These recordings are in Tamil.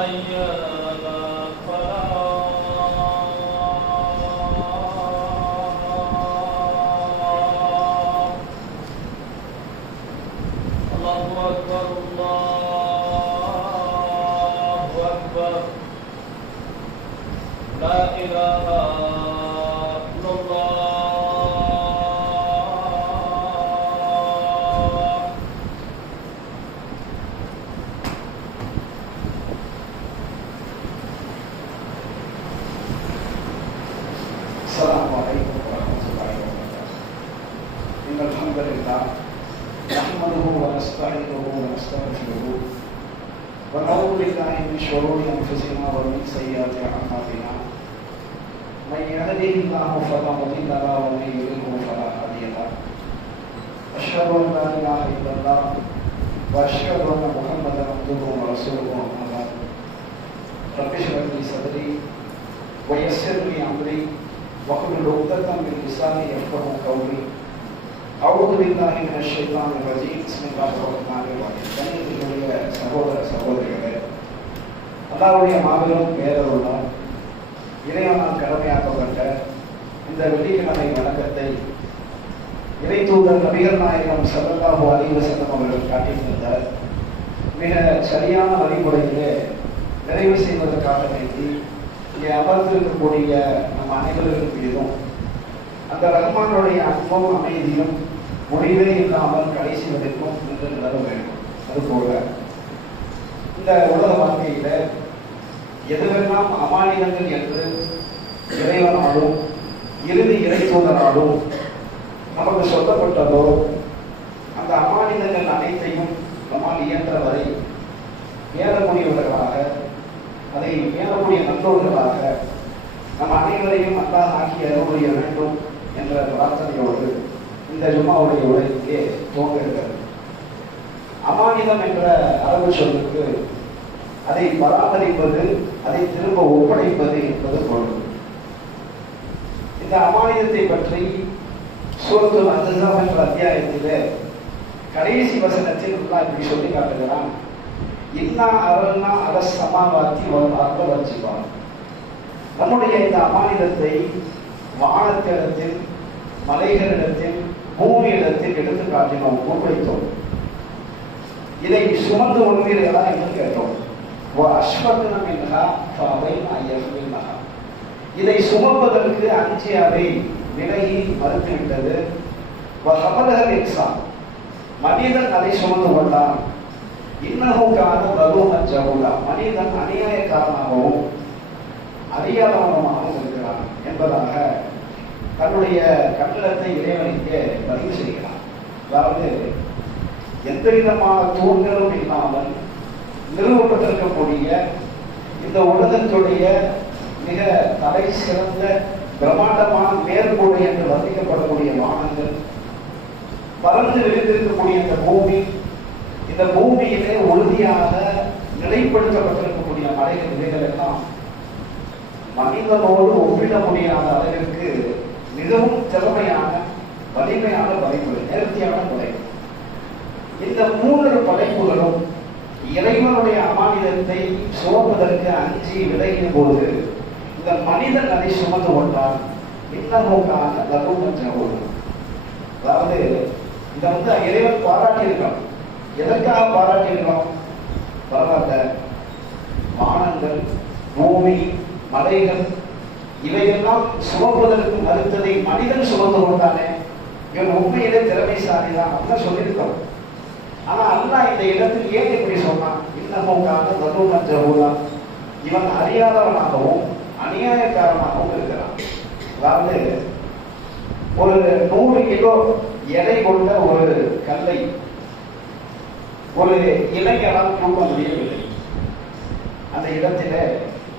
حي على الفلاح. الله أكبر الله أكبر. لا إله إلا الله. السلام عليكم ورحمة الله وبركاته. إن الحمد لله نحمده ونستعينه ونستغفره ونعوذ بالله من شرور أنفسنا ومن سيئات أعمالنا. من يهده الله فلا مضل له ومن يضلل فلا هادي له. أشهد أن لا إله إلا الله وأشهد أن محمدا عبده ورسوله. أما بعد رب اشرح لي صدري ويسر لي أمري واحلل عقدة من لساني يفقهوا قولي. أعوذ بالله من الشيطان الرجيم. بسم الله الرحمن الرحيم. கண்ணியத்தினுடைய சகோதர சகோதரிகளே, அல்லாஹ்வுடைய மாபெரும் பேரருளால் இறைவனால் கடமையாக்கப்பட்ட இந்த வெள்ளிக்கிழமை வணக்கத்தை இறை தூதர் நபிகள் நாயகம் ஸல்லல்லாஹு அலைஹி வஸல்லம் அவர்கள் காட்டியிருந்த மிக சரியான வழிமுறையிலே நிறைவு செய்வதற்காக வேண்டி இங்கே அமர்ந்திருக்கக்கூடிய நம் அனைவருக்கும் மீதும் அந்த ரஹ்மானுடைய அன்பும் அமைதியும் முடிவே இல்லாமல் கடைசி வரைக்கும் நின்று நிலவ வேண்டும். அதுபோல இந்த உலக வாழ்க்கையில எதுவெல்லாம் அமானிதங்கள் என்று இறைவனாலும் இறுதி இறை தூதராலும் நமக்கு சொல்லப்பட்டதோ அந்த அமானிதங்கள் அனைத்தையும் நம்மால் இயன்ற வரை ஏறக்கூடியவர்களாக அதை ஏறக்கூடிய நல்லோர்களாக நம் அனைவரையும் அல்லாஹ் ஆக்கி அருள் வேண்டும் என்ற பிரார்த்தனையோடு இந்த ஜும்மாவுடைய உரை இங்கே துவங்க இருக்கிறது. அமானிதம் என்ற அரபு சொல்லுக்கு அதை பராமரிப்பது, அதை திரும்ப ஒப்படைப்பது என்பது பொருள். இந்த அமானிதத்தை பற்றி சூரத்துல் அன்ஸாப் என்ற அத்தியாயத்திலே கடைசி வசனத்தில் அல்லாஹ் இப்படி சொல்லி காட்டுகிறான். இன்னா அரல்னா அரஸ் சமாவாத்தி அர்த்த வச்சிப்பான். நம்முடைய இந்த அமானிதத்தை வானத்திடத்தில், மலைகளிடத்தில், பூமியிடத்தில் எடுத்து காட்டினோம், ஒப்படைத்தோம். இதை சுமந்து கொள்வீர்களா என்று கேட்டோம். இதை சுமப்பதற்கு அஞ்சி அதை விலகி மறுத்துவிட்டது. மனிதன் அதை சுமந்து கொண்டான். இன்னமுக்கான ரகுமன் ஜவுலா, மனிதன் அநியாயக்காரனாகவும் அறியாதவனமாகவும் இருக்கிறான் என்பதாக தன்னுடைய கட்டளத்தை இறைவனுக்கு பதிவு செய்கிறான். அதாவது எந்த விதமான தூண்களும் இல்லாமல் நிறுவப்பட்டிருக்கக்கூடிய இந்த உலகத்துடைய மிக தலை சிறந்த பிரம்மாண்டமான மேற்கூடை என்று வர்ணிக்கப்படக்கூடிய வானங்கள், பறந்து விரிந்திருக்கக்கூடிய இந்த பூமி, இந்த பூமியிலே உறுதியாக நிலைப்படுத்தப்பட்டிருக்கக்கூடிய மலைகள், இவைகள் எல்லாம் மனிதனோடு ஒப்பிட முடியாத அளவிற்கு மிகவும் திறமையான வலிமையான படைப்புகள், நேர்த்தியான படைப்பு. இந்த மூன்று படைப்புகளும் இறைவனுடைய அமானிதத்தை சுமப்பதற்கு அஞ்சி விலகின போது இந்த மனிதன் அதை சுமந்து கொண்டால் இன்னமுக்கான லகுமன். அதாவது இதை இறைவன் பாராட்டியிருக்கான். எதற்காக பாராட்டியிருக்கோம்? பரவாயில்ல, வானங்கள், பூமி, மலைகள் இவையெல்லாம் சுமப்பதற்கு மறுத்ததை மனிதன் சுமந்து கொண்டானே, இவன் உண்மையிலே திறமைசாலி தான் அப்படின்னு சொல்லியிருக்கோம். ஆனா அல்லாஹ் இந்த இடத்தில் ஏன் இப்படி சொன்னான்? இன்னமுக்கான தருமன் ஜவுலா, இவன் அறியாதவனாகவும் அநியாயக்காரனாகவும் இருக்கிறான். அதாவது ஒரு 100 கிலோ எடை கொண்ட ஒரு கல்லை ஒரு இளைஞரால் தூக்க முடியவில்லை. அந்த இடத்துல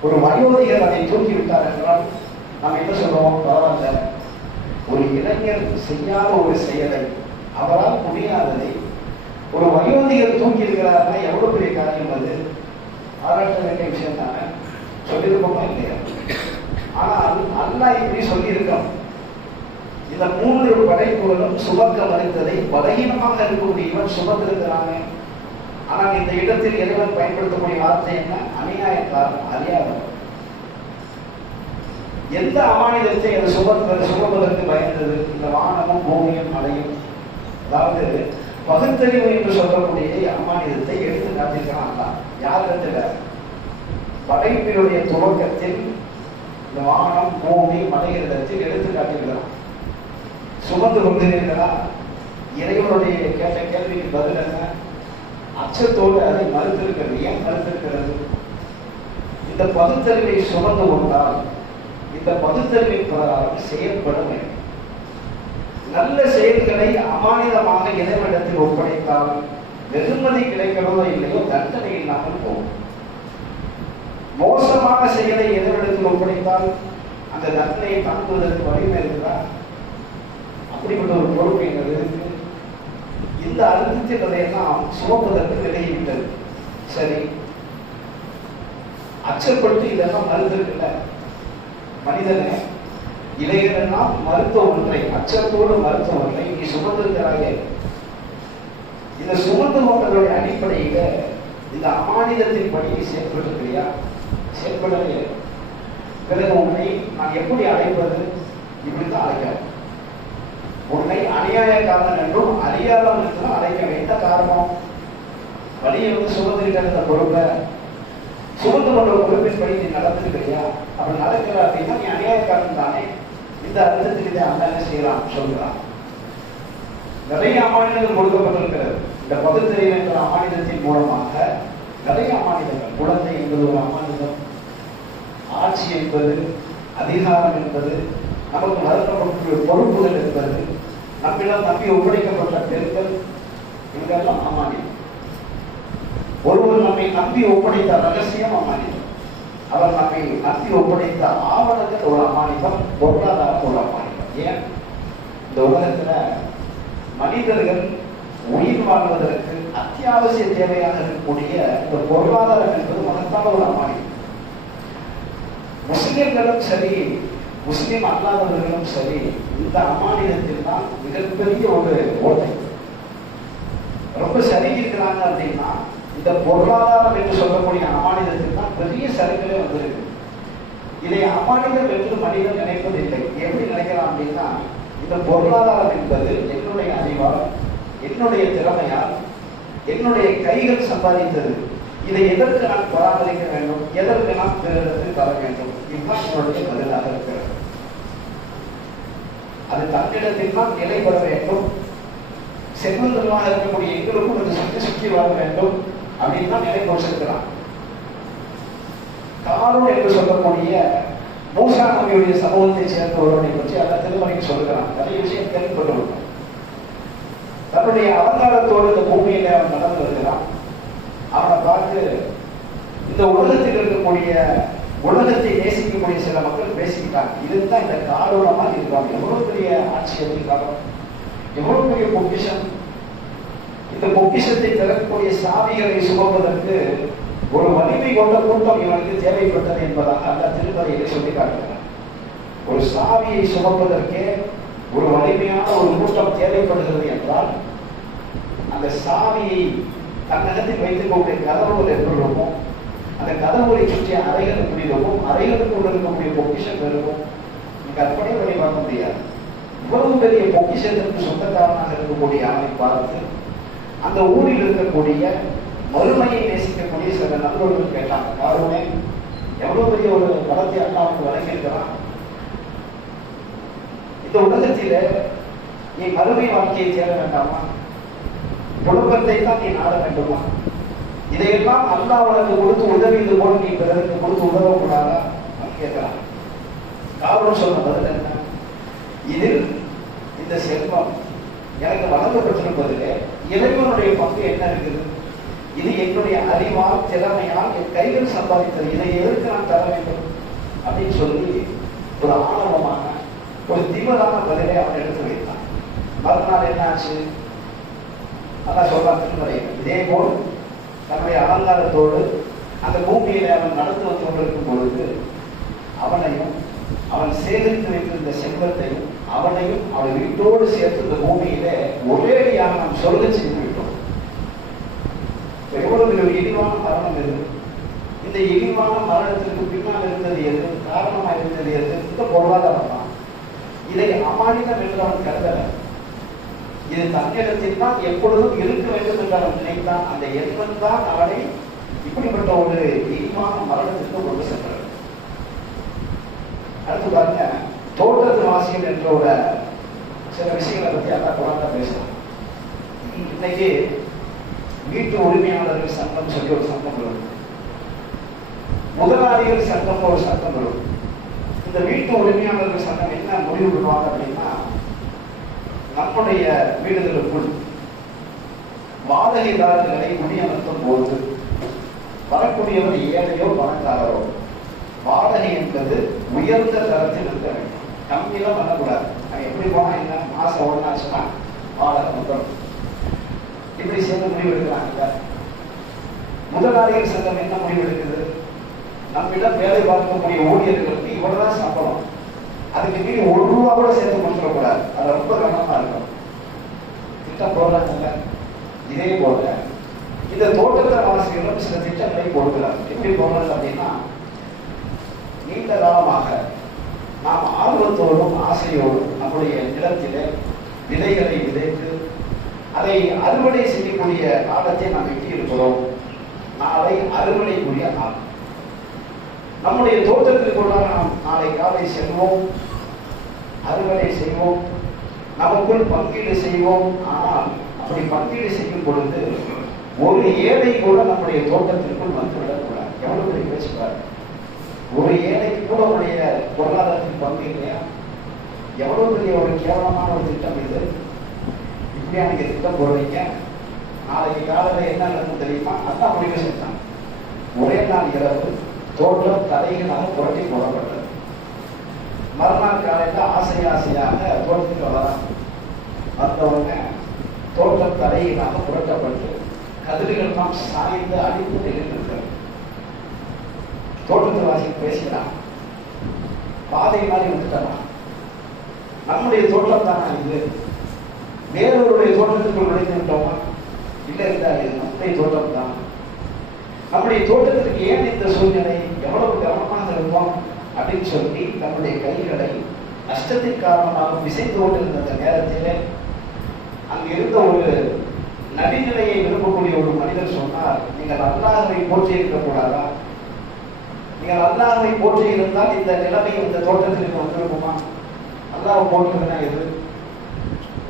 ஒரு வயோதிகர் அதை தூக்கி விட்டார் என்றால் நாம் என்ன சொல்றோம்? பரவாயில்ல, ஒரு இளைஞர் செய்யாத ஒரு செயலை, அவரால் முடியாததை ஒரு வயோதிகர் தூக்கி இருக்கிறாருன்னா எவ்வளவு பெரிய காரியம் அது! பாராட்ட வேண்டிய விஷயம் தானே. சொல்லியிருக்கோமா இல்லையா? ஆனால் அல்லாஹ் இப்படி சொல்லியிருக்கோம். இந்த 3 படைப்புகளும் சுமக்க மறுத்ததை பலகீனமாக இருக்கக்கூடியவன் சுமந்திருக்கிறானே, ஆனால் இந்த இடத்தில் இறைவன் பயன்படுத்தக்கூடிய வார்த்தை என்ன? அநியாயக்காரன், அறியாதவன். எந்த அமானிதத்தை அது சுமப்பதற்கு பயந்தது? இந்த வானமும் பூமியும் மலையும். அதாவது பகுத்தறிவு என்று சொல்லக்கூடிய அமானிதத்தை எடுத்து காட்டியிருக்கிறான். யாரிடத்துல? படைப்பினுடைய துவக்கத்தில் இந்த வானம் பூமி மலைகளிடத்தில் எடுத்து காட்டியிருக்கிறான். சுமந்து கொண்டிருக்கிறா? இறைவனுடைய கேட்ட கேள்விக்கு பதில் என்ன? அச்சத்தோடு அதை மறுத்திருக்கிறது. ஏன் மறுத்திருக்கிறது? இந்த பகுத்தறிவை சுமந்து கொண்டால் இந்த பகுத்தறிவின் பிரகாரம் செயல்பட வேண்டும். நல்ல செயல்களை அமானிதமாக இறைவனிடத்தில் ஒப்படைத்தால் வெகுமதி கிடைக்கிறதோ இல்லையோ தண்டனை இல்லாமல் போகும். மோசமான செயலை இறைவனிடத்தில் ஒப்படைத்தால் அந்த தண்டனையை தாங்குவதற்கு வலிமை இருக்கிறார். அப்படிப்பட்ட ஒரு பொறுப்பு எங்கள் இருக்கு. இந்த அழுத்தத்தினரையெல்லாம் சுமப்பதற்கு விலகிவிட்டது. சரி, அச்சப்பட்டு இதெல்லாம் மறுத்திருக்கல மனிதனே. இலைகளெல்லாம் மருத்துவ ஒன்றை, அச்சத்தோடு மருத்துவ ஒன்றை நீ சுமந்திருக்கிறாயே. இந்த சுமந்து கொண்டதோடைய அடிப்படையில இந்த அமானிதத்தின் படி செயல்பட்டிருக்கிறியா? செயல்படவே. பிறகு உன்னை நான் எப்படி அழைப்பது? இப்படித்தான் அழைக்கிறேன். உன்னை அநியாயக்காரன் என்றும் அறியாதவன் என்றும் அழைக்க வேண்ட காரணம் வழியை சுமந்துகிட்ட இந்த பொறுப்பை சுமந்து கொண்ட பொறுப்பின் படி நீ நடந்திருக்கிறியா? அப்படி நடக்கிற அப்படின்னா நீ அநியாயக்காரன் தானே. இந்த அர்த்தத்தில் இதை அந்த என்ன செய்யலாம் சொல்கிறான். நிறைய அமானிதங்கள் கொடுக்கப்பட்டிருக்கிறது. இந்த பகுத்தறிவு என்ற அமானிதத்தின் மூலமாக நிறைய அமானிதங்கள். குழந்தை என்பது ஒரு அமானிதம். ஆட்சி என்பது, அதிகாரம் என்பது, நமக்கு வழங்கப்பட்ட பொறுப்புகள் என்பது, நம்மிடம் நம்பி ஒப்படைக்கப்பட்ட பெண்கள், இவங்கெல்லாம் அமானிதம். ஒருவர் நம்மை நம்பி ஒப்படைத்த ரகசியம் அமானிதம். அவர் நம்மை நம்பி ஒப்படைத்த ஆவணங்கள் ஒரு அமானிதம், பொருளாதாரம் ஒரு அமானிதம். ஏன்? இந்த உலகத்துல மனிதர்கள் உயிர் வாழ்வதற்கு அத்தியாவசிய தேவையாக இருக்கக்கூடிய இந்த பொருளாதாரம் என்பது மகத்தான ஒரு அமானிதம். முஸ்லிம்களும் சரி, முஸ்லிம் அல்லாதவர்களும் சரி, இந்த அமானிதத்தில் தான் மிகப்பெரிய ஒரு ஓட்டை. ரொம்ப சரி இருக்கிறாங்க அப்படின்னா இந்த பொருளாதாரம் என்று சொல்லக்கூடிய அமானிதத்தில் தான் பெரிய சலுகைகளே வந்திருக்கு. இதை அமானிதம் என்று மனிதன் நினைப்பதில்லை. எப்படி நினைக்கலாம் அப்படின்னா, இந்த பொருளாதாரம் என்பது என்னுடைய அறிவால், என்னுடைய திறமையால், என்னுடைய கைகள் சம்பாதித்தது. இதை எதற்கு நான் பராமரிக்க வேண்டும்? எதற்கு நான் பிறருக்கு தர வேண்டும்? இதுதான் என்னுடைய பதிலாக இருக்கிறது. அது தன்னிடத்தில் தான் நிலை பெற வேண்டும். செல்வந்தமாக இருக்கக்கூடிய எங்களுக்கும் அது சுற்றி சுற்றி வர வேண்டும் அப்படின்னு தான் நிலை கொடுத்திருக்கிறான். காரூன் என்று சொல்லக்கூடிய மூசா நபியுடைய சமூகத்தை சேர்ந்த ஒருவனை பற்றி அந்த திருமறைக்கு சொல்லுகிறான். நிறைய விஷயம் கேள்விப்பட்டு தன்னுடைய அவதாரத்தோடு இந்த பூமியில அவன் நடந்து வருகிறான். அவனை பார்த்து இந்த உலகத்தில் இருக்கக்கூடிய, உலகத்தை நேசிக்கக்கூடிய சில மக்கள் பேசிக்கிட்டாங்க. இதுதான் இந்த காரணமா இருக்காங்க. எவ்வளவு பெரிய ஆட்சி இருக்காங்க, எவ்வளவு பெரிய பொக்கிஷம். இந்த பொக்கிஷத்தை திறக்கக்கூடிய சாவிகளை சுமப்பதற்கு ஒரு வலிமை கொண்ட கூட்டம் இவனுக்கு தேவைப்பட்டது என்பதாக அந்த திருமறையை சொல்லி காட்டுகிறார். ஒரு சாவியை சுமப்பதற்கே ஒரு வலிமையான ஒரு கூட்டம் தேவைப்படுகிறது என்றால் அந்த சாவியை தன்னகத்தில் வைத்துக் கொண்ட கதவுகள் எப்படிருக்கும், அந்த கதவுகளை சுற்றிய அறைகள் எப்படி இருக்கும், அறைகளுக்குள் இருக்கக்கூடிய பொக்கிஷம் இருக்கும். கற்பனை பண்ணி பார்க்க முடியாது. இவ்வளவு பெரிய பொக்கிஷத்திற்கு சொந்தக்காரனாக இருக்கக்கூடிய அவனை பார்த்து அந்த ஊரில் இருக்கக்கூடிய மறுமையை நேசிக்கக்கூடிய சில நண்பர்கள் கேட்டாங்க, காரணமே எவ்வளவு பெரிய ஒரு பலத்தை அல்லாவுக்கு வழங்கியிருக்கிறான். இந்த உலகத்தில நீ மறுமை வாழ்க்கையை தேட வேண்டாமா? குடும்பத்தை தான் நீ நாட வேண்டுமா? இதையெல்லாம் அல்லாஹ் உனக்கு கொடுத்து உதவியது போல நீ பிறருக்கு கொடுத்து உதவக்கூடாதா கேட்கிறான். காரணம் சொன்ன பதில் என்ன? இதில் இந்த செல்வம் எனக்கு வழங்கப்பட்டிருப்பதிலே இறைவனுடைய பங்கு என்ன இருக்குது? இது என்னுடைய அறிவால், திறமையால், என் கைகள் சம்பாதித்தது. இதை எதற்கு நான் தர வேண்டும் அப்படின்னு சொல்லி ஒரு ஆணவமான, ஒரு திவரான பதிலை அவன் எடுத்து வைத்தான். மறுநாள் என்ன ஆச்சு? அதான் சொல்றான் திருமறை. இதே போல் தன்னுடைய அலங்காரத்தோடு அந்த பூமியில அவன் நடந்து வந்து கொண்டிருக்கும் பொழுது அவனையும் அவன் சேகரித்து வைத்திருந்த செல்வத்தையும் அவனையும் அவன் வீட்டோடு சேர்த்து இந்த பூமியில ஒரேடியாக நாம் சொல்ல செய்து விட்டோம். எவ்வளவு ஒரு இழிவான மரணம் எது? இந்த இழிவான மரணத்திற்கு பின்னால் இருந்தது எது? காரணமாக இருந்தது எது? இந்த பொருளாதாரம் தான். இதை அமானிதம் என்று அவன் கருதல. இது தன்னிடத்தில் தான் எப்பொழுதும் இருக்க வேண்டும் என்று அவன் நினைத்தான். அந்த எண்ணம் தான் அவனை இப்படிப்பட்ட ஒரு இழிவான மரணத்திற்கு கொண்டு சென்றார். அடுத்து பாருங்க, தோட்டத்து வாசிகள் என்ற ஒரு சில விஷயங்களை பற்றி அதான் குழந்தை பேசலாம். இன்னைக்கு வீட்டு உரிமையாளர்கள் சங்கம் சொல்லி ஒரு சங்கம் வரும், முதலாளிகள் சங்கம் ஒரு சங்கம் வரும். இந்த வீட்டு உரிமையாளர்கள் சங்கம் என்ன முடிவு பண்ணுவாங்க அப்படின்னா, நம்முடைய வீடுகளுக்குள் வாடகைதாரர்களை குடியமர்த்தும் போது வரக்கூடியவர் ஏழையோ பணக்காரரோ, வாடகை என்பது உயர்ந்த தரத்தில் இருக்க வேண்டும், கம்மியெல்லாம் பண்ணக்கூடாது. எப்படி போனா என்ன, மாசம் ஒன்னாச்சுன்னா வாடகை வந்துடும், இப்படி சேர்ந்து முடிவு எடுக்கிறாங்க. முதலாளிகள் சங்கம் என்ன முடிவு எடுக்குது, நம்மிடம் வேலை பார்க்கக்கூடிய ஊழியர்களுக்கு இவ்வளவுதான் சம்பளம், அதுக்கு மீறி ஒரு ரூபா கூட சேர்த்து கொடுத்துடக்கூடாது, அது ரொம்ப கவனமா இருக்கும், திட்டம் போடுறாங்க. இதே போல இந்த தோட்டத்தை வாசிகளும் சில திட்டங்களை போடுகிறார். எப்படி போடுறது அப்படின்னா, நீண்ட காலமாக நாம் ஆர்வத்தோடும் ஆசையோடும் நம்முடைய நிலத்திலே விதைகளை விதைத்து அதை அறுவடை செய்யக்கூடிய காலத்தை நாம் எட்டி இருக்கிறோம். நாளை அறுவடைக்குரிய நாள். நம்முடைய தோட்டத்திற்குள்ள நாம் நாளை காலை செல்வோம், அறுவடை செய்வோம், நமக்குள் பங்கீடு செய்வோம். ஆனால் அப்படி பங்கீடு செய்யும் பொழுது ஒரு ஏழை கூட நம்முடைய தோட்டத்திற்குள் வந்துவிடக்கூடாது. எவ்வளவு பெரிய பேசுவார், ஒரு ஏழைக்கு கூட உடைய பொருளாதாரத்தில் பங்கு இல்லையா? எவ்வளவு பெரிய ஒரு கேவலமான ஒரு திட்டம் இது. இப்படியா நீங்க திட்டம் போடுறீங்க, நாளைக்கு காலையில் என்ன நடக்கும் தெரியுமா? அதான் முடிவு செஞ்சாங்க. ஒரே நாள் இரவு தோட்டம் தலைகளாக புரட்டி போடப்பட்டது. மறுநாள் காலையில் ஆசையாக தோட்டத்துக்கு வராங்க. வந்தவங்க தோட்டம் தலைகளாக புரட்டப்பட்டு கதிர்கள் தான் சாய்ந்து அடித்து நிலைநிறுத்தது. தோட்டத்து வாசி பேசினான், பாதை மாதிரி விட்டுட்டான். நம்முடைய தோட்டம் தானா இது? வேறொருடைய தோட்டத்திற்குள் நுழைந்து விட்டோமா? இல்லை இல்லை, இது நம்முடைய தோட்டம் தான். நம்முடைய தோட்டத்திற்கு ஏன் இந்த சூழ்நிலை? எவ்வளவு கவனமாக இருப்போம் அப்படின்னு சொல்லி நம்முடைய கைகளை நஷ்டத்தின் காரணமாக பிசைந்து கொண்டிருந்த அந்த நேரத்திலே அங்கு இருந்த ஒரு நடுநிலையை விரும்பக்கூடிய ஒரு மனிதர் சொன்னார், நீங்கள் அல்லாஹ்வை போற்றி இருக்கக்கூடாதா? நீங்கள் அல்லாஹ்வை போற்றி இருந்தால் இந்த நிலைமை இந்த தோட்டத்திற்கு வந்திருக்குமா? அல்லாஹ் போற்றுதுன்னா எது?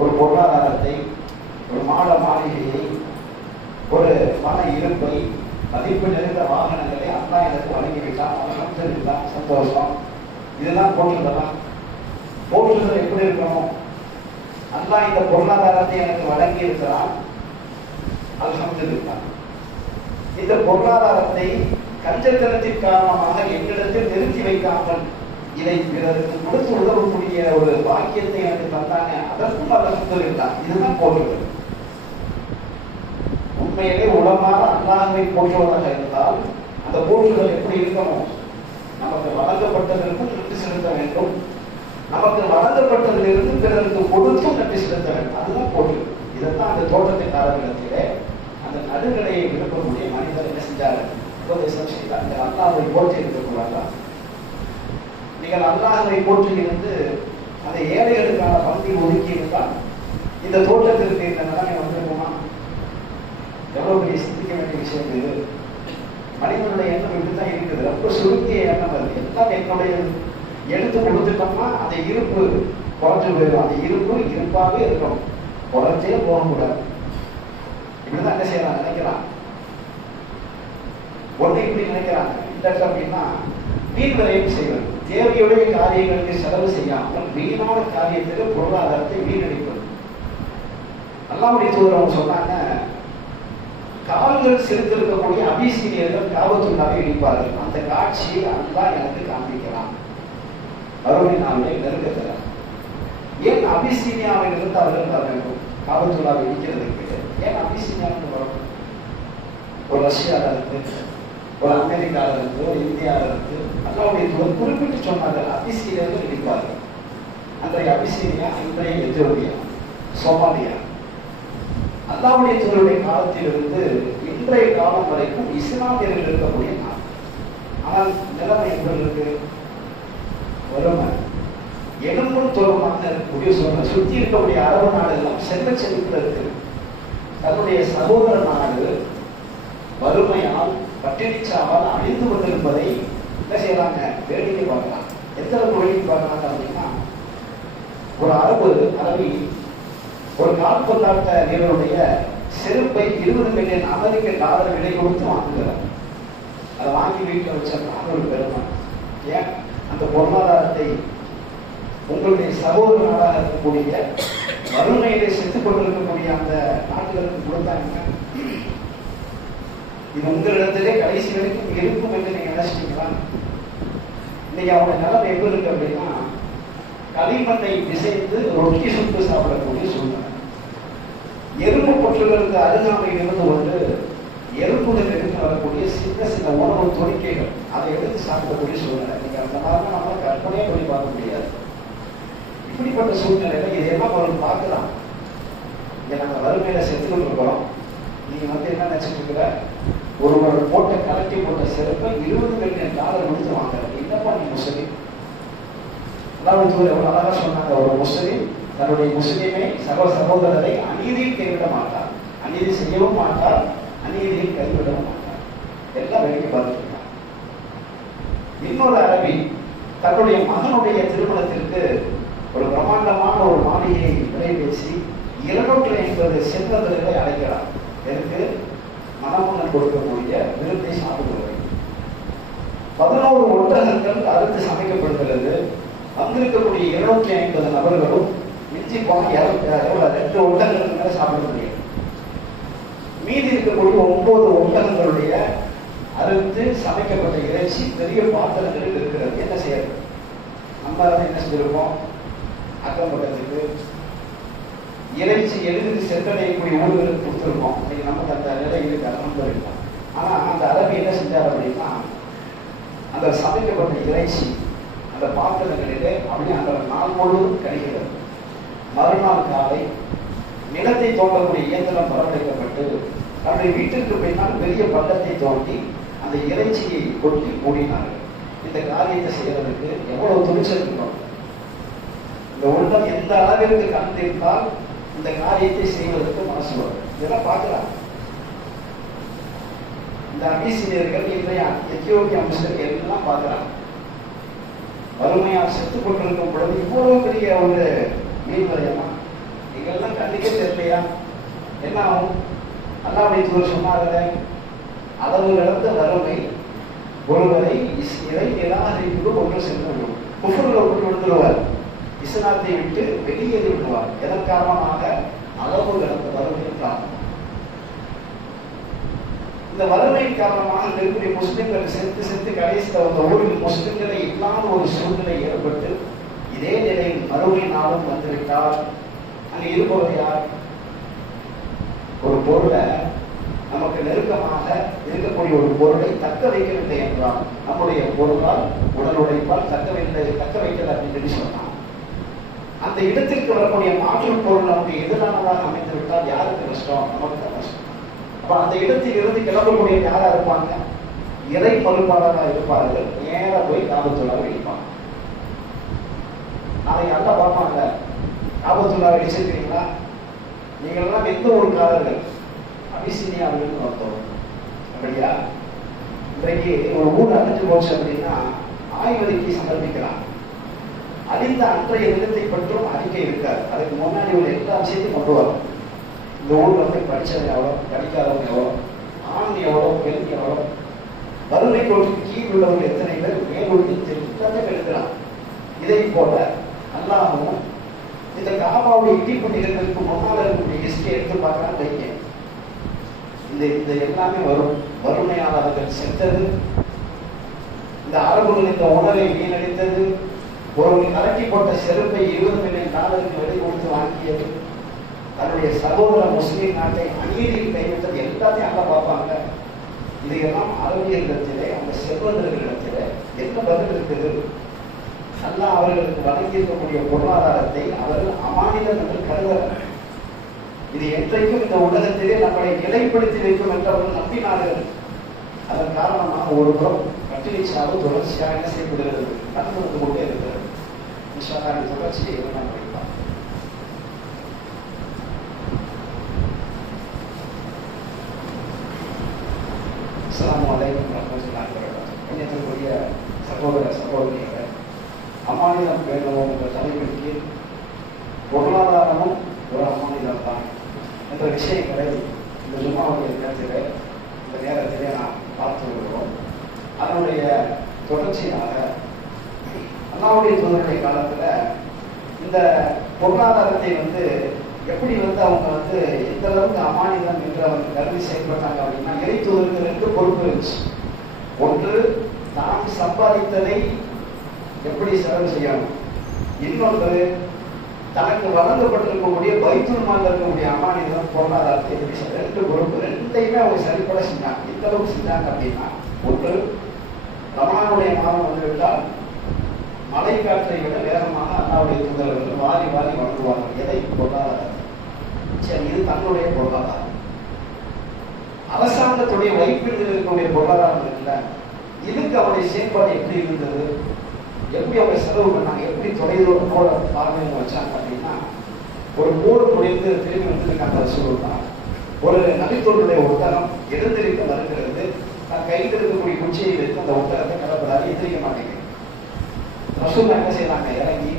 ஒரு பொருளாதாரத்தை, ஒரு மாளிகையை, ஒரு மன இருப்பை, மதிப்பு நிறைந்த வாகனங்களை அல்லாஹ் எனக்கு வழங்கிவிட்டான், அல்ஹம்துலில்லாஹ், சந்தோஷம். இதுதான் போற்றுதலாம். போற்றுதல் எப்படி இருக்கணும்? அல்லாஹ் இந்த பொருளாதாரத்தை எனக்கு வழங்கி இருக்கிறான், அல்ஹம்துலில்லாஹ். இந்த பொருளாதாரத்தை கஞ்சத்தனத்தின் காரணமாக என்னிடத்தில் நிறுத்தி வைக்காமல் இதை பிறருக்கு கொடுத்து உதவக்கூடிய ஒரு வாக்கியத்தை எனக்கு தந்தாங்க, அதற்கும் அல்ஹம்துலில்லாஹ். இதுதான் போற்றுதல். உண்மையிலே உலமாற அல்லாஹ்வை போற்றுவதாக இருந்தால் அந்த போற்றுதல் எப்படி இருக்கணும்? நமக்கு வழங்கப்பட்டதற்கும் நன்றி செலுத்த வேண்டும், நமக்கு வழங்கப்பட்டதிலிருந்து பிறருக்கு கொடுத்தும் நன்றி செலுத்த வேண்டும். அதுதான் போற்றுதல். இதைத்தான் அந்த தோட்டத்தின் காலகட்டத்திலே அந்த நடுநிலையை விரும்பக்கூடிய மனிதர் என்ன செஞ்சாரு? உபதேசம் செய்தார். நீங்கள் அல்லாஹ்வை போற்றி இருக்கக்கூடாதா? நீங்கள் அல்லாஹ்வை போற்றி இருந்து அந்த ஏழைகளுக்கான பங்கை ஒதுக்கி இருந்தால் இந்த தோட்டத்திற்கு இந்த நிலைமை வந்திருக்குமா? எவ்வளவு பெரிய சிந்திக்க வேண்டிய விஷயம் இது. மனிதனுடைய எண்ணம் இப்படித்தான் இருக்குது. ரொம்ப சுருங்கிய எண்ணம் வருது. எல்லாம் என்னுடைய எடுத்து கொடுத்துட்டோம்னா அந்த இருப்பு குறைஞ்சு போயிடும். அந்த இருப்பு இருப்பாகவே இருக்கணும், குறைஞ்சே போகக்கூடாது. இப்படிதான் என்ன செய்யலாம் நினைக்கிறான். ஒன்று இப்படி நினைக்கிறாங்க. இல்லை அப்படின்னா வீண் விரயம் செய்வது, தேவையுடைய காரியங்களுக்கு செலவு செய்யாமல் வீணான காரியத்திற்கு பொருளாதாரத்தை வீணடிப்பது. அல்லாஹ்வுடைய தூதர் அவங்க சொன்னாங்க, கால்கள் செலுத்திருக்கக்கூடிய அபிசீனியர்கள் காபத்துல்லாவை இடிப்பார்கள். அந்த காட்சியை அல்லாஹ் எனக்கு காண்பிக்கலாம் அருமை நாளை நெருக்கத்தில். ஏன் அபிசீனியாவில் இருந்து அவர்கள் வர வேண்டும் காபத்துல்லாவை இடிக்கிறதுக்கு? ஏன் அபிசீனியாவுக்கு வரணும்? ஒரு ரஷ்யாவில் இருந்து, ஒரு அமெரிக்காவில் இருந்து, ஒரு இந்தியாவில் இருந்து அல்லாஹ்வுடைய தூதர் குறிப்பிட்டு சொன்னார்கள் அபிசீனியர்கள் இடிப்பார்கள். அன்றைய அபிசீனியா, இன்றைய எத்தியோப்பியா, சோமாலியா. அல்லாஹ்வுடைய தூதருடைய காலத்திலிருந்து இன்றைய காலம் வரைக்கும் இஸ்லாமியர்கள் இருக்கக்கூடிய நாடு. ஆனால் நிலைமை எப்படி இருக்கு? வறுமை எலும்பும் தோறுமாக இருக்கக்கூடிய சூழ்நிலை. சுற்றி இருக்கக்கூடிய அரபு நாடுகள்லாம் செல்வ செழிப்புல இருக்கு. தன்னுடைய சகோதர நாடு வறுமையால் பட்டினிச்சாவால் அழிந்து கொண்டிருப்பதை என்ன செய்யறாங்க? வேடிக்கை பார்க்கலாம். எந்த அளவுக்கு வேடிக்கை பார்க்கறாங்க அப்படின்னா, ஒரு அரபி ஒரு கால்பந்தாட்ட வீரருடைய செருப்பை 20 மில்லியன் அமெரிக்க டாலர் விலை கொடுத்து வாங்குகிறார். அதை வாங்கி வீட்டில் வச்சோம்னா ஒரு பெருமை. ஏன்? அந்த பொருளாதாரத்தை உங்களுடைய சகோதர நாடாக இருக்கக்கூடிய வறுமையிலே செத்துக் கொண்டிருக்கக்கூடிய அந்த நாடுகளுக்கு கொடுத்தாங்க. இது உங்களிடத்திலே கடைசி வரைக்கும் இருக்கும் என்று நீங்க நினைச்சிட்டீங்களா? இன்னைக்கு அவங்க நிலைமை எப்படி இருக்கு அப்படின்னா, களிமண்ணை பிசைந்து ரொட்டி சுட்டு சாப்பிடக்கூடிய சூழ்நிலை. எறும்பு பொற்றுகளுக்கு அருகாமையில் இருந்து கொண்டு எறும்புகள் எடுத்து வரக்கூடிய சின்ன சின்ன உணவு துணிக்கைகள் அதை எடுத்து சாப்பிடக்கூடிய சூழ்நிலை. நீங்க அந்த மாதிரி நம்ம கற்பனையே பண்ணி பார்க்க முடியாது. இப்படிப்பட்ட சூழ்நிலையில இதெல்லாம் ஒரு பார்க்கலாம். இங்க நாங்க வறுமையில செத்துக்கிட்டு இருக்கிறோம். நீங்க என்ன நினைச்சிட்டு இருக்கிற? ஒருவர் போட்ட கலட்டி போட்ட செருப்பை 20 மில்லியன் டாலர் கொடுத்து வாங்குறது. என்னப்பா நீ முஸ்லீம்? அதாவது எவ்வளவு அழகா சொன்னாங்க. ஒரு முஸ்லீம் தன்னுடைய முஸ்லீமை சகோதரரை அநீதியில் கைவிட மாட்டார், அநீதி செய்யவும் மாட்டார், அநீதியில் கைவிடவும் மாட்டார். எல்லாம் வேடிக்கை பார்த்துருக்காங்க. இன்னொரு அரபி தன்னுடைய மகனுடைய திருமணத்திற்கு ஒரு பிரம்மாண்டமான ஒரு மாளிகையை விலை பேசி 250 செல்வந்தர்களை அழைக்கிறார். எனக்கு மணமகன் கொடுக்கக்கூடிய விருந்தை சாப்பிடுவது. 11 ஒட்டகங்கள் அறுத்து சமைக்கப்படுகிறது. அங்கிருக்கக்கூடிய 250 நபர்களும் மிஞ்சி போன 2 ஒட்டகங்களுக்கு மேல சாப்பிட முடியும். மீதி இருக்கக்கூடிய 9 ஒட்டகங்களுடைய அறுத்து சமைக்கப்பட்ட இறைச்சி பெரிய பாத்திரங்களில் இருக்கிறது. என்ன செய்யறது? நம்ம என்ன செஞ்சிருக்கோம்? அக்கம் பக்கத்துக்கு இறைச்சி எளிதில் சென்றடையக்கூடிய ஊர்களுக்கு கொடுத்துருக்கோம். இன்னைக்கு நமக்கு அந்த நிலை இருக்கு, அக்கம் இருக்கும். ஆனா அந்த அரபி என்ன செஞ்சார் அப்படின்னா, அந்த சமைக்கப்பட்ட இறைச்சி அந்த பாத்திரங்களிலே அப்படியே அந்த நாள் முழுவதும் கழிகிறது. மறுநாள் காலை நிலத்தை தோண்டக்கூடிய இயந்திரம் வரவழைக்கப்பட்டு தன்னுடைய வீட்டிற்கு பின்னால் பெரிய பள்ளத்தை தோண்டி அந்த இறைச்சியை கொட்டி மூடினார்கள். இந்த காரியத்தை செய்வதற்கு எவ்வளவு துணிச்சல் இருக்கணும்! இந்த உள்ளம் எந்த அளவிற்கு கண்டிருந்தால் இந்த காரியத்தை செய்வதற்கு மனசு வரும். இதெல்லாம் பார்க்கலாம். இந்த அபிசீனியர்கள் இன்றைய எத்தியோப்பிய முஸ்லிம்கள் எல்லாம் பார்க்கிறாங்க. வறுமையால் செத்துக் கொண்டிருக்கும் பொழுது இவ்வளவு பெரிய ஒரு மீன்வரையமா நீங்கள்லாம் கண்டிக்கே தெரியலையா? என்ன ஆகும்? அல்லாஹ்வுடைய தூதர் சொன்னார்களே, அளவு கடந்த வறுமை ஒருவரை இறை நிராகரிப்பு ஒன்று சென்றுவிடும், குஃப்ருல ஒன்று விழுந்துடுவார், இஸ்லாத்தை விட்டு வெளியேறி விடுவார். எதன் காரணமாக? அளவு கடந்த வறுமையின் காரணம். இந்த வறுமையின் காரணமாக இருக்கக்கூடிய முஸ்லிம்கள் செத்து கடைசியில் அந்த ஊரில் முஸ்லிம்களை இல்லாத ஒரு சூழ்நிலை ஏற்பட்டு இதே நிலையில் மறுமை நாளும் வந்துவிட்டால் அங்கே இருப்பவர் யார்? ஒரு பொருளை நமக்கு நெருக்கமாக இருக்கக்கூடிய ஒரு பொருளை தக்க வைக்கவில்லை என்றால், நம்முடைய பொருளால் உடல் உழைப்பால் தக்க வைக்கல அப்படின்னு சொல்லி சொன்னான். அந்த இடத்திற்கு வரக்கூடிய மாற்று பொருள் நமக்கு எதிரானதாக அமைந்து விட்டால் யாருக்கு கஷ்டம்? நமக்கு தான் கஷ்டம். அப்ப அந்த இடத்தில் இருந்து கிளம்பக்கூடிய யாரா இருப்பாங்க? இறை மறுப்பாளராக இருப்பார்கள். நேர போய் காபத்துள்ளாவை இருப்பாங்க. நாளைக்கு நல்லா பார்ப்பாங்க, காபத்துள்ளாவை வச்சிருக்கீங்களா? நீங்கள் எல்லாம் எந்த ஊருக்காரர்கள்? அபிசீனியாவிலிருந்து வந்தோம். அப்படியா? இன்றைக்கு ஒரு ஊர் அழிஞ்சு போச்சு அப்படின்னா ஆய்வறிக்கை சமர்ப்பிக்கலாம். அழிந்த அன்றைய தினத்தை பற்றும் அறிக்கை இருக்காது. அதுக்கு முன்னாடி உள்ள எல்லா விஷயத்தையும் கொண்டு வரும். இந்த ஊர்ல போய் படிச்சவங்க எவ்வளோ, படிக்காதவங்க எவ்வளோ, ஆண் எவ்வளோ, பெண் எவ்வளோ, வறுமை கோட்டுக்கு கீழ் உள்ளவங்க எத்தனை பேர், மேலூர் எல்லாத்தையும் எடுக்கலாம். இதை போல அல்லாஹ்வும் இந்த காபாவுடைய இடிப்பு நிகழ்வுக்கு முன்னால் இருக்கக்கூடிய ஹிஸ்டரி எடுத்து பார்க்கலாம் வைக்க. இந்த எல்லாமே வரும். வறுமையால் அவர்கள் செத்தது, இந்த அரபுகள் இந்த உணவை வீணடித்தது, ஒரு கலட்டி போட்ட செருப்பை 20 மில்லியன் டாலருக்கு வெளி கொடுத்து வாங்கியது, தன்னுடைய சகோதர முஸ்லீம் நாட்டை அநீதியில் கைவிட்டது, எல்லாத்தையும் அங்க பார்ப்பாங்க. இதையெல்லாம் அரபியர்களிடத்திலே, அந்த செல்வந்தர்களிடத்திலே என்ன பதில் இருக்குது? அல்லாஹ் அவர்களுக்கு வழங்கி இருக்கக்கூடிய பொருளாதாரத்தை அவர்கள் அமானிதம் என்று கருதுகிறார்கள். இது என்றைக்கும் இந்த உலகத்திலே நம்மளை நிலைப்படுத்தி வைக்கும் என்று அவர்கள் நம்பினார்கள். அதன் காரணமாக ஒரு புறம் பட்டினி சாவு தொடர்ச்சியாக என்ன செய்யப்படுகிறது, நடந்து கொண்டே இருக்கிறது. தொடர்ச்சியை நாம் படிக்கலாம். அஸ்ஸலாமு அலைக்கும் வரஹ்மத்துல்லாஹி வபரகாத்துஹு. கண்ணியத்திற்குரிய சகோதர சகோதரிகளே, அமானிதம் வேண்டுவோம் என்ற தலைப்பின் கீழ் பொருளாதாரமும் ஒரு அமானிதம் தான் என்ற விஷயங்களை இந்த ஜும்மாவுடைய நேரத்திலே இந்த நேரத்திலே நாம் பார்த்து வருகிறோம். அதனுடைய தொடர்ச்சியாக அல்லாஹ்வுடைய தூதருடைய காலத்துல இந்த பொருளாதாரத்தை எப்படி அவங்க எந்த அளவுக்கு அமானிதம் என்று அவங்க கருதி செயல்பட்டாங்க அப்படின்னா, இறை தூதருக்கு 2 பொறுப்பு இருந்துச்சு. ஒன்று, நாம் சம்பாதித்ததை எப்படி செலவு செய்யணும். இன்னொன்று, தனக்கு வழங்கப்பட்டிருக்கக்கூடிய பைத்துல் மால்ல இருக்கக்கூடிய அமானிதம் பொருளாதாரத்தை எப்படி 2 பொறுப்பு. 2த்தையுமே அவங்க சரிப்பட செஞ்சாங்க. எந்த அளவுக்கு செஞ்சாங்க அப்படின்னா, ஒன்று, ரமலானுடைய மாதம் வந்துவிட்டால் மழை காற்றை விட வேகமாக அல்லாஹ்வுடைய தூதர்கள் வாரி வாரி வழங்குவார்கள். எதை? பொருளாதாரம். சரி, இது தன்னுடைய பொருளாதாரம். அரசாங்கத்துடைய வைப்பில் இருக்கக்கூடிய பொருளாதாரம் இருக்குல்ல, இதுக்கு அவருடைய செயல்பாடு எப்படி இருந்தது, எப்படி அவங்க செலவு பண்ணாங்க, எப்படி தொலைதூர பார்வையை வச்சாங்க அப்படின்னா, ஒரு போர் முடிந்து திரும்பி வந்துருக்காங்க சொல்லுவாங்க. ஒரு நபித்தோருடைய ஒட்டகம் எழுந்திருக்க மறுக்கிறது. தன் கையில் இருக்கக்கூடிய குச்சியை வைத்து அந்த ஒட்டகத்தை கலப்பதால் எந்திரிக்க மாட்டேங்குது. ரசூல் என்ன செய்யறாங்க, இறங்கி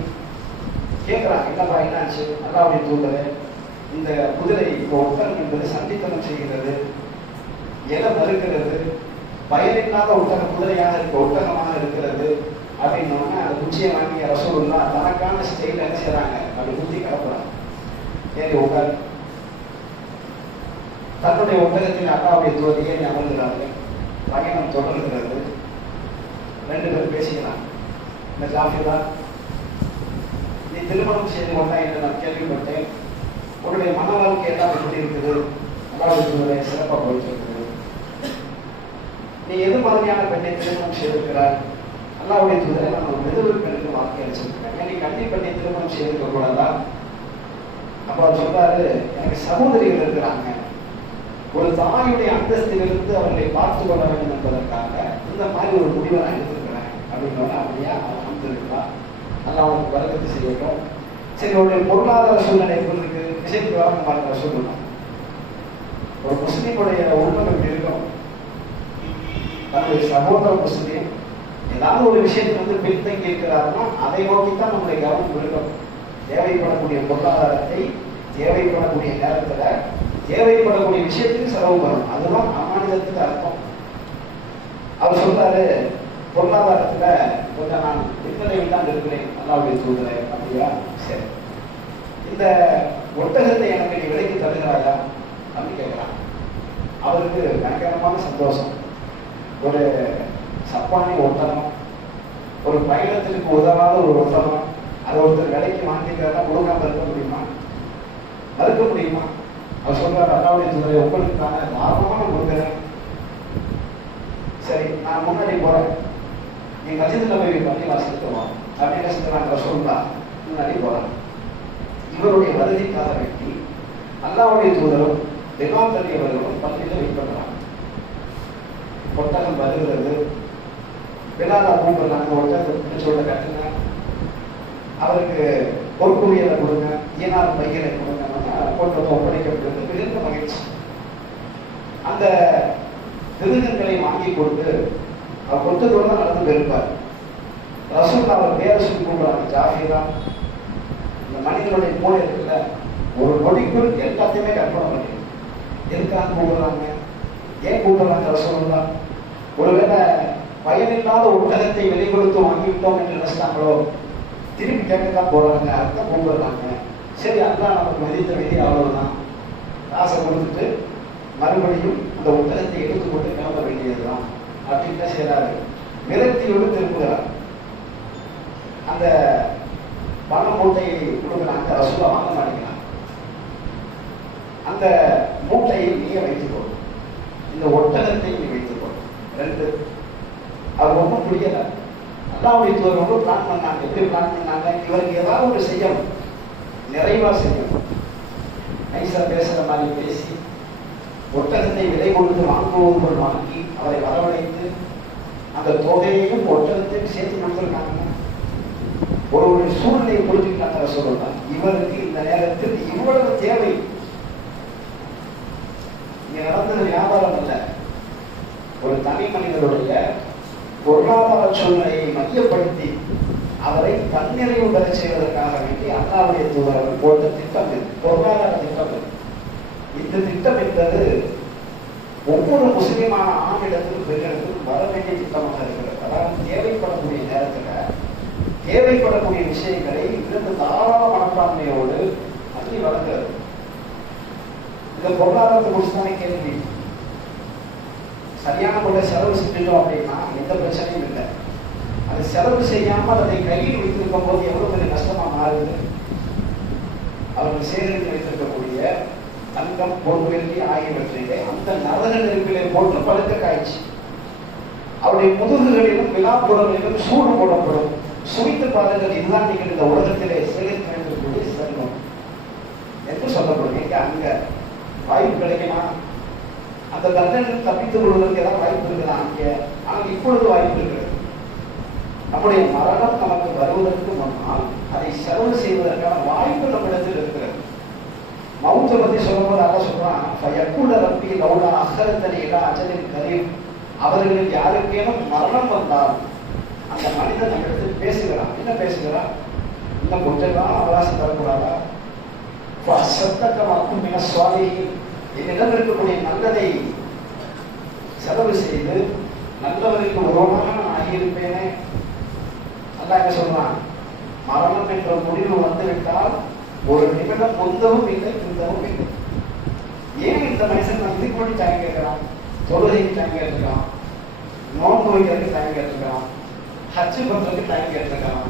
கேட்கிறாங்க, என்னப்பா என்னாச்சு? அல்லாஹ்வுடைய தூதரே, இந்த குதிரை இப்போ ஒட்டகம் என்பது சண்டித்தனம் செய்கிறது, எதை மறுக்கிறது, பயனில்லாத ஒட்டக குதிரையாக இருக்க ஒட்டகமாக இருக்கிறது அப்படின்னு அந்த குச்சியை வாங்கி ரசூலுல்லா தனக்கான ஸ்டைல் என்ன செய்யறாங்க, அப்படி குத்தி கலப்புறாங்க. ஏறி உட்காரு. தன்னுடைய ஒட்டகத்தில் அல்லாஹ்வுடைய தூதர் ஏறி அமர்கிறார்கள். பயணம் தொடர்கிறது. 2 பேரும் பேசிக்கிறாங்க. இந்த ஜாஃபிரா, நீ திருமணம் செய்து கொண்டா என்று நான் கேள்விப்பட்டேன். உன்னுடைய மன வாழ்க்கை எல்லாம் எப்படி இருக்குது? அல்லாஹ்வுடைய சிறப்பாக போயிட்டு இருக்குது. நீ எது மாதிரியான பெண்ணை திருமணம் செய்திருக்கிறாய்? அல்லாஹ்வுடைய தூதரை நான் ஒரு விதவை பெண்ணுக்கு வாழ்க்கை அளிச்சிருக்கேன். நீ கன்னி பெண்ணை திருமணம் செய்திருக்க கூடாதா? அப்ப அவர் சொல்றாரு, எனக்கு சகோதரிகள் இருக்கிறாங்க. ஒரு தாயுடைய அந்தஸ்திலிருந்து அவர்களை பார்த்து கொள்ள வேண்டும் என்பதற்காக இந்த மாதிரி ஒரு முடிவை நான் எடுத்திருக்கிறேன் அப்படின்னா, அப்படியா அல்ஹம்துலில்லாஹ், அல்லாஹ் அவனுக்கு வரக்கத்து செய்யட்டும். சரி, அவருடைய பொருளாதார சூழ்நிலை எப்படி இருக்கு? விஷயத்துக்கு வர பார்க்கிற சொல்லணும். ஒரு முஸ்லீமுடைய உள்ளம் எப்படி இருக்கும்? தன்னுடைய சகோதர முஸ்லீம் ஏதாவது ஒரு விஷயத்தை பின்தங்கி இருக்கிறாருன்னா அதை நோக்கித்தான் நம்முடைய கவனம் இருக்கும். தேவைப்படக்கூடிய பொருளாதாரத்தை தேவைப்படக்கூடிய நேரத்துல தேவைப்படக்கூடிய விஷயத்துக்கு செலவு பண்ணணும். அதுதான் அமானிதத்துக்கு அர்த்தம். அவர் சொல்றாரு, பொருளாதாரத்துல கொஞ்சம் நான் விற்பனையில் தான் இருக்கிறேன் அல்லாஹ்வுடைய தூதரே. அப்படியா? சரி, இந்த ஒட்டகத்தை எனக்கு நீ விலைக்கு தருகிறாயா அப்படின்னு கேட்கிறான். அவருக்கு பயங்கரமான சந்தோஷம். ஒரு சப்பானி ஒட்டகம், ஒரு பயணத்திற்கு உதவாத ஒரு ஒட்டகம், அதை ஒருத்தர் விலைக்கு வாங்கிக்கிறதா கொடுக்காம இருக்க முடியுமா? மறுக்க முடியுமா? அவர் சொல்றாரு, அல்லாஹ்வுடைய தூதரை உங்களுக்கான லாபமான கொடுக்கிறேன். சரி, நான் முன்னாடி போறேன், நீ மஸ்ஜிதுல போய் பள்ளி வாசலுக்கு வா அப்படின்னு சொல்றாங்க. சொல்றா, முன்னாடி போறேன். இவருடைய வருகைக்காக வேண்டி அல்லாஹ்வுடைய தூதரும் திமாம் தள்ளியவர்களும் பள்ளியில வெயிட் பண்றாங்க. ஒட்டகம் வருகிறது. பிலால கூப்பிடுறாங்க, ஒட்டகத்தை சொல்ல கட்டுங்க, அவருக்கு பொறுப்புரியலை கொடுங்க, ஈனார் பையனை கொடுங்க, போன்றதை ஒப்படைக்கப்பட்டது. மிகுந்த மகிழ்ச்சி. அந்த விருதுகளை வாங்கி கொடுத்து அவர் கொத்தத்தோடு தான் நடந்து போயிருப்பார். ரசூல் அவர் பேர சொல்லி கூப்பிடுறாங்க, ஜாஃபிரா. இந்த மனிதனுடைய மூளை இருக்குல்ல, ஒரு நொடிக்குள் எல்லாத்தையுமே கற்பனை பண்ணி எதுக்காக கூப்பிடுறாங்க, ஏன் கூப்பிடுறாங்க ரசூலுல்லா? ஒருவேளை பயனில்லாத ஒட்டகத்தை விலை கொடுத்து வாங்கிவிட்டோம் என்று நினைச்சிட்டாங்களோ? திருப்பி கேட்கத்தான் போறாங்க, அதுதான் கூப்பிடுறாங்க. சரி, அதுதான் நமக்கு விதித்த விதி, அவ்வளவுதான். காசை கொடுத்துட்டு மறுபடியும் அந்த ஒட்டகத்தை எடுத்துக்கொண்டு கிளம்ப வேண்டியதுதான் அப்படின்னு செய்யறாரு. விரக்தியோடு திரும்புகிறார். அந்த பண மூட்டையை கொடுக்குறாங்க. ரசூலா வாங்க மாட்டேங்கிறாங்க. அந்த மூட்டையை நீங்க வைத்துக்கோ, இந்த ஒட்டகத்தை நீ வைத்துக்கோ. 2 அவர் ஒன்றும் புரியல. அல்லாஹ்வுடைய தூதர் ரொம்ப பிளான் பண்ணாங்க. எப்படி பிளான் பண்ணாங்க? இவருக்கு ஏதாவது ஒரு செய்யணும், நிறைவா செய்யணும். நைசா பேசுற மாதிரி பேசி ஒட்டகத்தை விலை கொடுத்து வாங்குவோர்கள் வாங்கி அவரை வரவழைத்து அந்த தொகையையும் ஒட்டகத்தையும் சேர்த்து கொடுத்துருக்காங்க. ஒரு சூழ்நிலையை புரிஞ்சுக்கிட்டாங்க சொல்லலாம். இவருக்கு இந்த நேரத்தில் இவ்வளவு தேவை. இங்க நடந்தது வியாபாரம் அல்ல, ஒரு தனி மனிதனுடைய பொருளாதார சூழ்நிலையை மையப்படுத்தி அவரை தன்னிறைவு பெற செய்வதற்காக வேண்டி அல்லாஹ்வுடைய தூதர் போட்ட திட்டம் இது, பொருளாதார திட்டம் இது. இந்த திட்டம் என்பது ஒவ்வொரு முஸ்லிமான ஆணிடத்திலும் பெண்ணிடத்திலும் வர வேண்டிய திட்டமாக இருக்கிறது. அதாவது தேவைப்படக்கூடிய நேரத்தில் தேவைப்படக்கூடிய விஷயங்களை இருந்து தாராள மனப்பான்மையோடு அள்ளி வழங்குறது. இந்த பொருளாதாரத்தை குறித்து தானே கேள்வி. சரியான முறையில் செலவு செஞ்சிட்டோம் அப்படின்னா எந்த பிரச்சனையும் இல்லை. அது செலவு செய்யாமல் அதை கையில் வைத்திருக்கும் போது எவ்வளவு பெரிய நஷ்டமா மாறுது. அவர்கள் சேகரித்து வைத்திருக்கக்கூடிய தங்கம், பொருள்வெள்ளி ஆகியவற்றிலே அந்த நரக நெருப்பிலே போட்டு பழுக்க காய்ச்சி அவருடைய முதுகுகளிலும் விழாப்புறங்களிலும் சூடு போடப்படும். சுவித்து பாருங்கள், இதுதான் நீங்கள் இந்த உலகத்திலே சேகரித்து வைக்கக்கூடிய செல்வம் என்று சொல்லப்படும். எங்க அங்க வாய்ப்பு கிடைக்குமா? அந்த தண்டனை தப்பித்துக் கொள்வதற்கு ஏதாவது வாய்ப்பு இருக்குதா அங்கே? ஆனால் இப்பொழுது வாய்ப்பு இருக்கிறது. நம்முடைய மரணம் நமக்கு வருவதற்கு முன்னால் அதை செலவு செய்வதற்கான வாய்ப்பு நம்மிடத்தில் இருக்கிறது. மவுத்தை பத்தி சொல்லும்போது அல்ல சொல்றான், ரப்பி லௌலா அஹ்ரத்தனி இலா அஜலின் கரீம். அவர்களில் யாருக்கேனும் மரணம் வந்தால் அந்த மனிதன் நம்மிடத்தில் பேசுகிறான். என்ன பேசுகிறான்? இன்னும் கொஞ்சம் தான் அவகாசம் தரக்கூடாதா? சத்தக்கமாக்கும் மிக சுவாமி, என்னிடம் இருக்கக்கூடிய நல்லதை செலவு செய்து நல்லவருக்கு உருவமாக நான் ஆகியிருப்பேனே. அல்லா என்ன சொல்றான்? மரணம் என்ற முடிவு வந்துவிட்டால் ஒரு நிமிடம் முந்தவும் இல்லை, பிந்தவும் இல்லை. ஏன் இந்த மனுஷன் நான் இதுக்கு மட்டும் டைம் கேட்கிறான்? தொழுகைக்கு டைம் கேட்டுருக்கான், நோன்பு வைக்கிறதுக்கு டைம் கேட்டிருக்கான், ஹஜ்ஜு பண்றதுக்கு டைம் கேட்டிருக்கான்.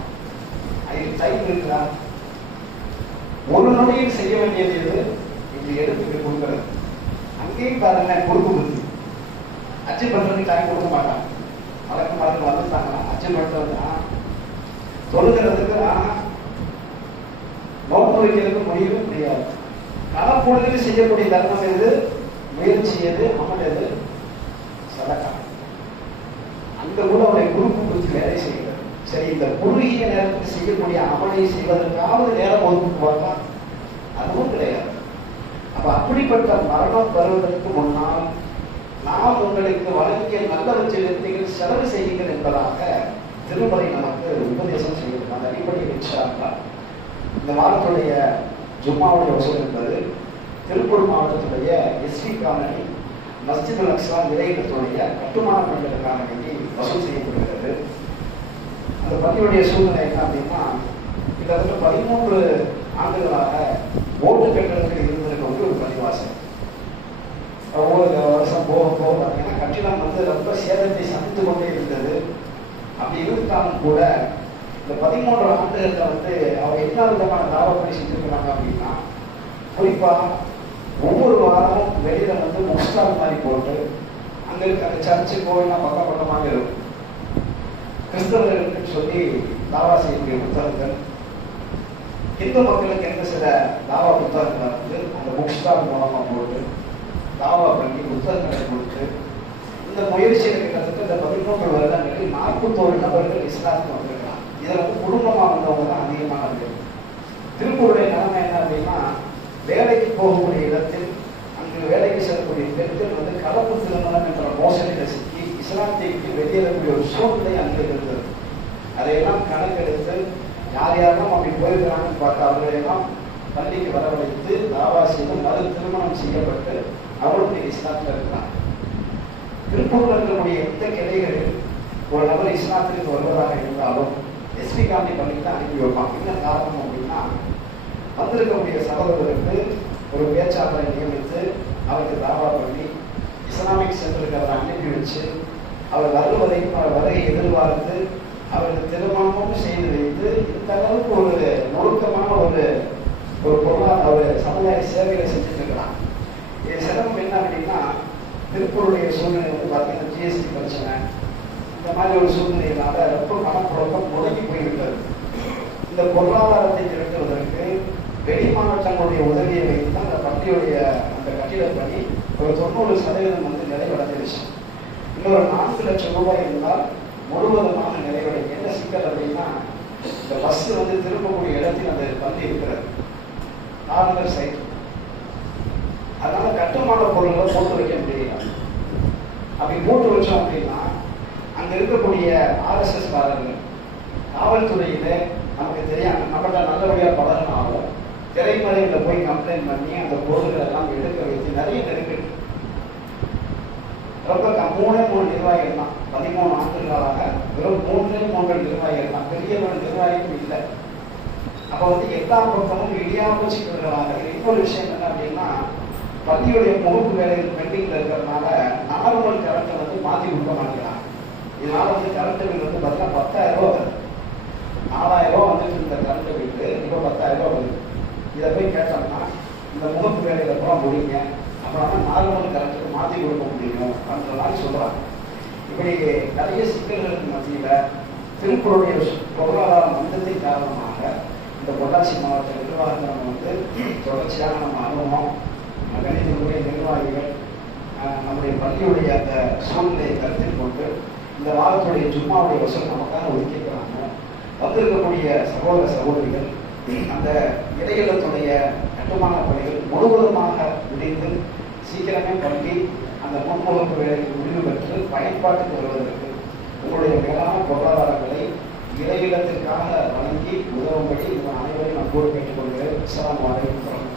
அதுக்கு டைம் இருக்கிறான். ஒரு நொடியில் செய்ய வேண்டியது எது என்று எடுத்து கொடுக்கிறது. அங்கேயும் பாருங்க, பொறுப்பு புத்தி. ஹஜ்ஜு பண்றதுக்கு டைம் கொடுக்க மாட்டான். வழக்கு மறந்து வந்துட்டாங்கன்னா ஹஜ்ஜு பண்றதுனா தொழுகிறதுக்கு நோன்பு வைக்கிறதுக்கு முடியவே முடியாது. கணப்பொழுதில் செய்யக்கூடிய தர்மம் எது? முயற்சி எது? அமல் எது? சதக்கா. அந்த கூட அவரை குறுக்கு குறித்து வேலை செய்கிறது. சரி, இந்த குறுகிய நேரத்தில் செய்யக்கூடிய அமலை செய்வதற்காவது நேரம் ஒதுக்குவாங்க, அதுவும் கிடையாது. அப்ப அப்படிப்பட்ட மரணம் வருவதற்கு முன்னால் நாம் உங்களுக்கு வழங்கிய நல்லவற்றிலிருந்து நீங்கள் செலவு செய்யுங்கள் என்பதாக திருமறை நமக்கு உபதேசம் செய்கிறது. அந்த அடிப்படையில் இன்ஷா அல்லாஹ் இந்த வாரத்துடைய ஜும்மாவுடைய வசூல் என்பது திருப்பூர் மாவட்டத்துடைய எஸ்வி காலனி மஸ்ஜித் அல் அக்ஸா நிலையத்துடைய கட்டுமான பணிகளுக்காக வேண்டி வசூல் செய்யப்படுகிறது. அந்த பள்ளியுடைய சூழ்நிலை என்ன அப்படின்னா, கிட்டத்தட்ட 13 ஆண்டுகளாக ஓட்டு கட்டடத்தில் இருந்திருக்கக்கூடிய ஒரு பள்ளிவாசல். ஒவ்வொரு வருஷம் போக போக பார்த்தீங்கன்னா கட்டிடம் ரொம்ப சேதத்தை சந்தித்து கொண்டே இருந்தது. அப்படி இருந்தாலும் கூட இந்த 13 ஆண்டுகளில் அவங்க என்ன விதமான தாவப்படி செஞ்சிருக்கிறாங்க அப்படின்னா, குறிப்பா ஒவ்வொரு வாரமும் வெளியில முஸ்டால் மாதிரி போட்டு அங்க இருக்க அந்த சர்ச்சு கோயிலாம் பக்கம் பக்கமாக இருக்கும். கிறிஸ்தவர்களுக்கு சொல்லி தாவா செய்யக்கூடிய புத்தகங்கள், இந்து மக்களுக்கு எந்த சில தாவா புத்தகங்கள் அந்த புக் ஸ்டால் மூலமா போட்டு தாவா பண்ணி புத்தகங்களை கொடுத்து இந்த முயற்சியில் கிட்டத்தட்ட இந்த 13 வருடங்களில் 41 நபர்கள் இஸ்லாத்துக்கு வந்திருக்கலாம். இதுல குடும்பமா வந்தவங்க தான் அதிகமான பேர். திருப்பூருடைய நிலைமை என்ன அப்படின்னா, வேலைக்கு போகக்கூடிய இடத்தில் அங்கு வேலைக்கு செல்லக்கூடிய பெண்கள் கலப்பு திருமணம் என்ற மோசடியில் சிக்கி இஸ்லாத்தை வெளியேறக்கூடிய ஒரு சூழ்நிலை அங்கே இருந்தது. அதையெல்லாம் கணக்கெடுத்து யார் யாரெல்லாம் அப்படி போயிருக்கிறாங்கன்னு பார்த்து அவர்களையெல்லாம் பள்ளிக்கு வரவழைத்து தாவா செய்து மறு திருமணம் செய்யப்பட்டு அவர்களுடைய இஸ்லாத்தில் இருக்கிறார். திருப்பூரில் இருக்கக்கூடிய எந்த கிளைகளில் ஒரு நபர் இஸ்லாத்திற்கு வருவதாக இருந்தாலும் எஸ்பி காந்தி பள்ளிக்கு தான் அனுப்பி வைப்பாங்க. என்ன காரணம் அப்படின்னா, வந்திருக்கக்கூடிய சகோதரருக்கு ஒரு பேச்சாளரை நியமித்து அவருக்கு தாவா பண்ணி இஸ்லாமிக் சென்டருக்கு அவரை அனுப்பி வச்சு அவர் வருவதையும் அவர் வருகை எதிர்பார்த்து அவருக்கு திருமணமும் செய்து வைத்து இந்த அளவுக்கு ஒரு நுணுக்கமான ஒரு பொருளாதார ஒரு சமுதாய சேவைகளை செஞ்சுட்டு இருக்கிறான். இது சிறப்பு என்ன அப்படின்னா, திருப்பூருடைய சூழ்நிலை பார்த்தீங்கன்னா ஜிஎஸ்டி பிரச்சனை, இந்த மாதிரி ஒரு சூழ்நிலையினால ரொம்ப பணப்புழக்கம் முடங்கி போய்விட்டது. இந்த பொருளாதாரத்தை திரட்டுவதற்கு வெளி மாவட்டங்களுடைய உதவியை வைத்து அந்த பள்ளியுடைய அந்த கட்டிட பணி ஒரு 90% வந்து நிறைவடைஞ்சிருச்சு. இன்னொரு 4 லட்சம் ரூபாய் இருந்தால் முழுவதுமாக நிறைவடையும். என்ன சிக்கல் அப்படின்னா, இந்த பஸ் வந்து திரும்பக்கூடிய இடத்தில் அந்த பள்ளி இருக்கிறது, கார்னர் சைட். அதனால கட்டுமான பொருள்களை போட்டு வைக்க முடியல. அப்படி போட்டு வச்சோம் அப்படின்னா அங்க இருக்கக்கூடிய RSS காரர்கள் காவல்துறையில நமக்கு தெரியாம நம்மகிட்ட நல்லபடியா பழகினாலும் திரைமறையில போய் கம்ப்ளைண்ட் பண்ணி அந்த பொருள்கள் எல்லாம் எடுக்க வைத்து நிறைய நெருக்கடி. ரொம்ப 3 நிர்வாகிகள் தான் 13 ஆண்டுகளாக வெறும் 3 நிர்வாகிகள் தான், பெரிய ஒரு நிர்வாகியும் இல்லை. அப்ப வந்து எல்லா பக்கமும் இடியாமல் சிக்கல்களாக. இன்னொரு விஷயம் என்ன அப்படின்னா, பள்ளியுடைய முகப்பு வேலைகள் பெண்டிங்ல இருக்கிறதுனால நார்மல் கரண்ட்டை வந்து மாற்றி கொடுக்க மாட்டேங்கிறாங்க. இதனால வந்து கரண்ட் பில் வந்து பார்த்தீங்கன்னா 10,000 ரூபா வருது. 4,000 ரூபா வந்துட்டு இந்த கரண்ட் பில்லு இப்போ 10,000 ரூபா வருது. இதை போய் கேட்டோம்னா இந்த முகப்பு வேலைகளை பூரா முடியுங்க, அப்புறம் நார்மல் கரண்ட்டுக்கு மாற்றி கொடுக்க முடியும் அப்படின்ற மாதிரி சொல்றாங்க. இப்படி நிறைய சிக்கல்களுக்கு மத்தியில திருப்பூருடைய பொருளாதார மந்தத்தின் காரணமாக இந்த பொள்ளாச்சி மாவட்ட நிர்வாகத்தை நம்ம வந்து தொடர்ச்சியாக நம்ம அனுபவம் கணிதத்துடைய நிர்வாகிகள் நம்முடைய பள்ளியுடைய அந்த சூழ்நிலையை கருத்தில் கொண்டு இந்த வாரத்துடைய ஜும்மாவுடைய வசூல் நமக்காக ஒதுக்கிக்கிறாங்க. வந்திருக்கக்கூடிய சகோதர சகோதரிகள் அந்த இடையிலத்துடைய கட்டுமான பணிகள் முழுவதுமாக முடிந்து சீக்கிரமே பள்ளி அந்த முன்முகப்பு வேலைக்கு முடிவு பெற்று பயன்பாட்டுக்கு வருவதற்கு உங்களுடைய மேலான பொருளாதாரங்களை இடையிலத்திற்காக வழங்கி உதவும்படி அனைவரையும் நான் கூற கேட்டுக்கொள்கிறேன். அஸ்ஸலாமு அலைக்கும்.